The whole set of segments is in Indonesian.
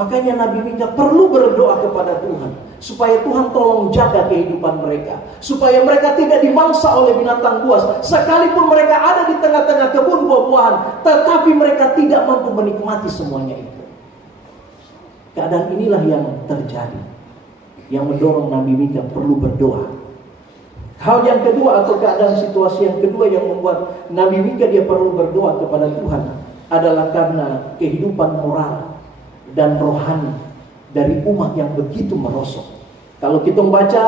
Makanya Nabi Mika perlu berdoa kepada Tuhan, supaya Tuhan tolong jaga kehidupan mereka, supaya mereka tidak dimangsa oleh binatang buas. Sekalipun mereka ada di tengah-tengah kebun buah-buahan, tetapi mereka tidak mampu menikmati semuanya itu. Keadaan inilah yang terjadi, yang mendorong Nabi Mika perlu berdoa. Hal yang kedua atau keadaan situasi yang kedua yang membuat Nabi Mika dia perlu berdoa kepada Tuhan adalah karena kehidupan moral dan rohani dari umat yang begitu merosot. Kalau kita membaca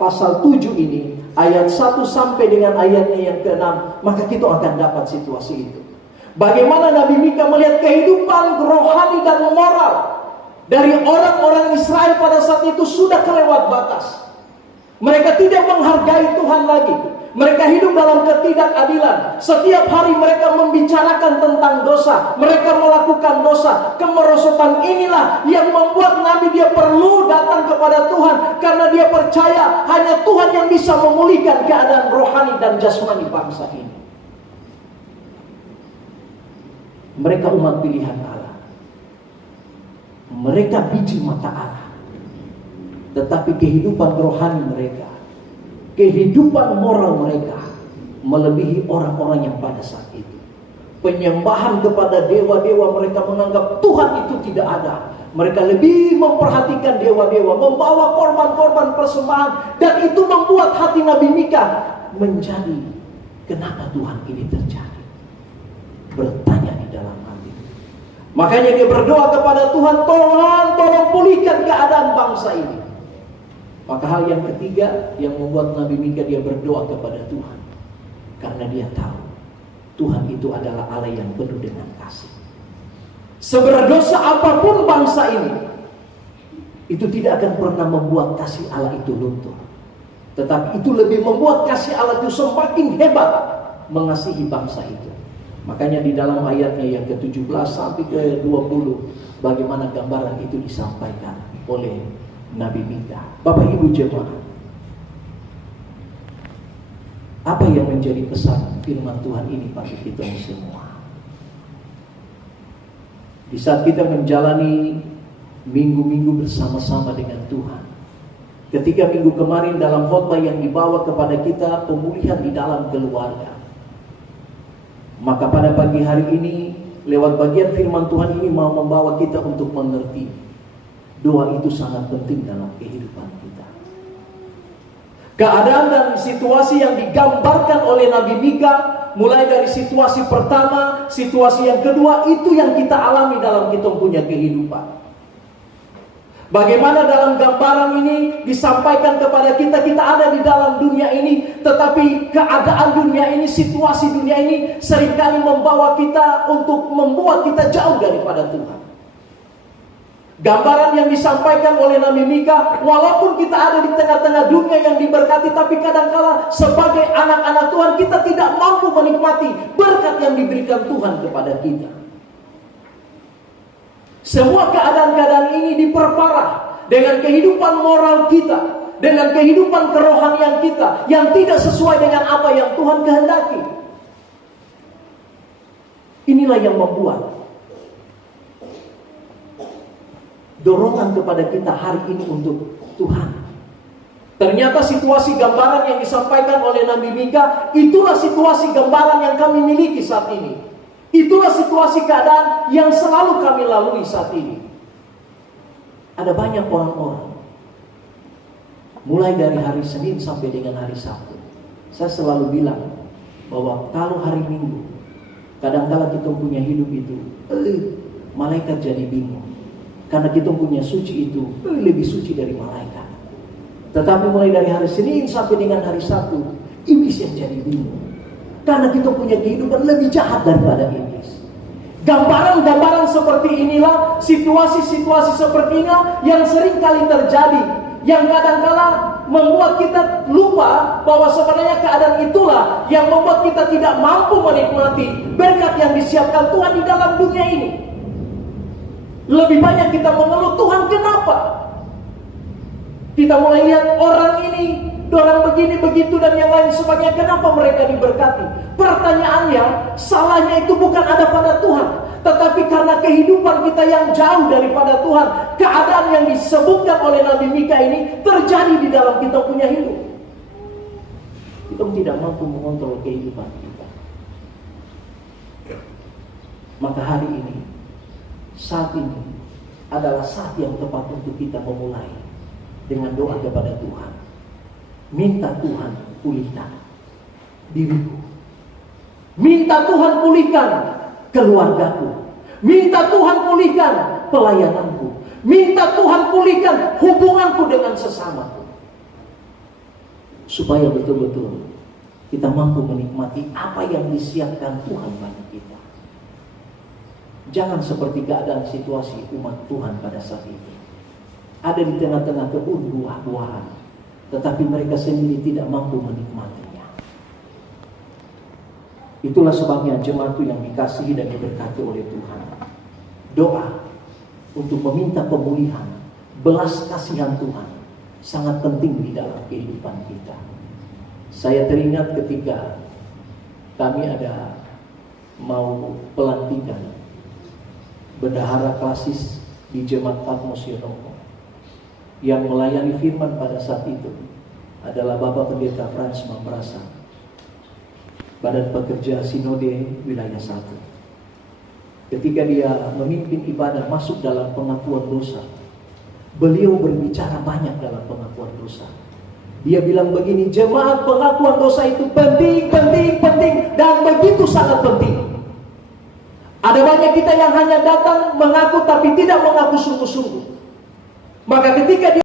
pasal 7 ini, ayat 1 sampai dengan ayatnya yang ke-6, maka kita akan dapat situasi itu. Bagaimana Nabi Mika melihat kehidupan rohani dan moral dari orang-orang Israel pada saat itu sudah kelewat batas. Mereka tidak menghargai Tuhan lagi. Mereka hidup dalam ketidakadilan. Setiap hari mereka membicarakan tentang dosa. Mereka melakukan dosa. Kemerosotan inilah yang membuat Nabi dia perlu datang kepada Tuhan. Karena dia percaya hanya Tuhan yang bisa memulihkan keadaan rohani dan jasmani bangsa ini. Mereka umat pilihan Allah. Mereka biji mata Allah. Tetapi kehidupan rohani mereka, kehidupan moral mereka melebihi orang-orang yang pada saat itu. Penyembahan kepada dewa-dewa, mereka menganggap Tuhan itu tidak ada. Mereka lebih memperhatikan dewa-dewa, membawa korban-korban persembahan. Dan itu membuat hati Nabi Mika menjadi, kenapa Tuhan ini terjadi? Bertanya di dalam hati. Makanya dia berdoa kepada Tuhan, Tuhan tolong pulihkan keadaan bangsa ini. Maka hal yang ketiga yang membuat Nabi Mika dia berdoa kepada Tuhan, karena dia tahu Tuhan itu adalah Allah yang penuh dengan kasih. Seberdosa apapun bangsa ini, itu tidak akan pernah membuat kasih Allah itu luntur. Tetapi itu lebih membuat kasih Allah itu semakin hebat mengasihi bangsa itu. Makanya di dalam ayatnya yang ke-17 sampai ke-20, bagaimana gambaran itu disampaikan oleh Nabi Mika. Bapak Ibu jemaat, apa yang menjadi pesan firman Tuhan ini bagi kita semua? Di saat kita menjalani minggu-minggu bersama-sama dengan Tuhan, ketika minggu kemarin dalam khotbah yang dibawa kepada kita pemulihan di dalam keluarga, maka pada pagi hari ini lewat bagian firman Tuhan ini mau membawa kita untuk mengerti doa itu sangat penting dalam kehidupan kita. Keadaan dan situasi yang digambarkan oleh Nabi Mika, mulai dari situasi pertama, situasi yang kedua, itu yang kita alami dalam kita punya kehidupan. Bagaimana dalam gambaran ini disampaikan kepada kita, kita ada di dalam dunia ini, tetapi keadaan dunia ini, situasi dunia ini seringkali membawa kita untuk membuat kita jauh daripada Tuhan. Gambaran yang disampaikan oleh Nabi Mika, walaupun kita ada di tengah-tengah dunia yang diberkati, tapi kadangkala sebagai anak-anak Tuhan kita tidak mampu menikmati berkat yang diberikan Tuhan kepada kita. Semua keadaan-keadaan ini diperparah dengan kehidupan moral kita, dengan kehidupan kerohanian kita yang tidak sesuai dengan apa yang Tuhan kehendaki. Inilah yang membuat dorongan kepada kita hari ini untuk Tuhan. Ternyata situasi gambaran yang disampaikan oleh Nabi Mika, itulah situasi gambaran yang kami miliki saat ini. Itulah situasi keadaan yang selalu kami lalui saat ini. Ada banyak orang-orang, mulai dari hari Senin sampai dengan hari Sabtu, saya selalu bilang bahwa kalau hari Minggu, kadang-kala kita punya hidup itu, malaikat jadi bingung. Karena kita punya suci itu lebih suci dari malaikat. Tetapi mulai dari hari Senin sampai dengan hari Sabtu, iblis yang jadi bingung. Karena kita punya kehidupan lebih jahat daripada iblis. Gambaran-gambaran seperti inilah, situasi-situasi seperti inilah yang sering kali terjadi, yang kadang-kala membuat kita lupa bahwa sebenarnya keadaan itulah yang membuat kita tidak mampu menikmati berkat yang disiapkan Tuhan di dalam dunia ini. Lebih banyak kita mengeluh, Tuhan kenapa? Kita mulai lihat orang ini, orang begini, begitu dan yang lain sebagainya, kenapa mereka diberkati? Pertanyaannya, salahnya itu bukan ada pada Tuhan, Tetapi karena kehidupan kita yang jauh daripada Tuhan, keadaan yang disebutkan oleh Nabi Mika ini terjadi di dalam kita punya hidup. Kita tidak mampu mengontrol kehidupan kita. Maka hari ini, saat ini adalah saat yang tepat untuk kita memulai dengan doa kepada Tuhan. Minta Tuhan pulihkan diriku. Minta Tuhan pulihkan keluargaku. Minta Tuhan pulihkan pelayananku. Minta Tuhan pulihkan hubunganku dengan sesamaku. Supaya betul-betul kita mampu menikmati apa yang disiapkan Tuhan bagi kita. Jangan seperti keadaan situasi umat Tuhan pada saat ini. Ada di tengah-tengah kebun buah-buahan, tetapi mereka sendiri tidak mampu menikmatinya. Itulah sebabnya jemaatku yang dikasihi dan diberkati oleh Tuhan, doa untuk meminta pemulihan, belas kasihan Tuhan sangat penting di dalam kehidupan kita. Saya teringat ketika kami ada mau pelantikan bendahara klasis di Jemaat Patmos Yonomo. Yang melayani firman pada saat itu adalah Bapak Pendeta Frans Mamprasa, Badan Pekerja Sinode Wilayah 1. Ketika dia memimpin ibadah masuk dalam pengakuan dosa, beliau berbicara banyak dalam pengakuan dosa. Dia bilang begini, jemaat, pengakuan dosa itu penting, dan begitu sangat penting. Ada banyak kita yang hanya datang mengaku tapi tidak mengaku sungguh-sungguh. Maka ketika dia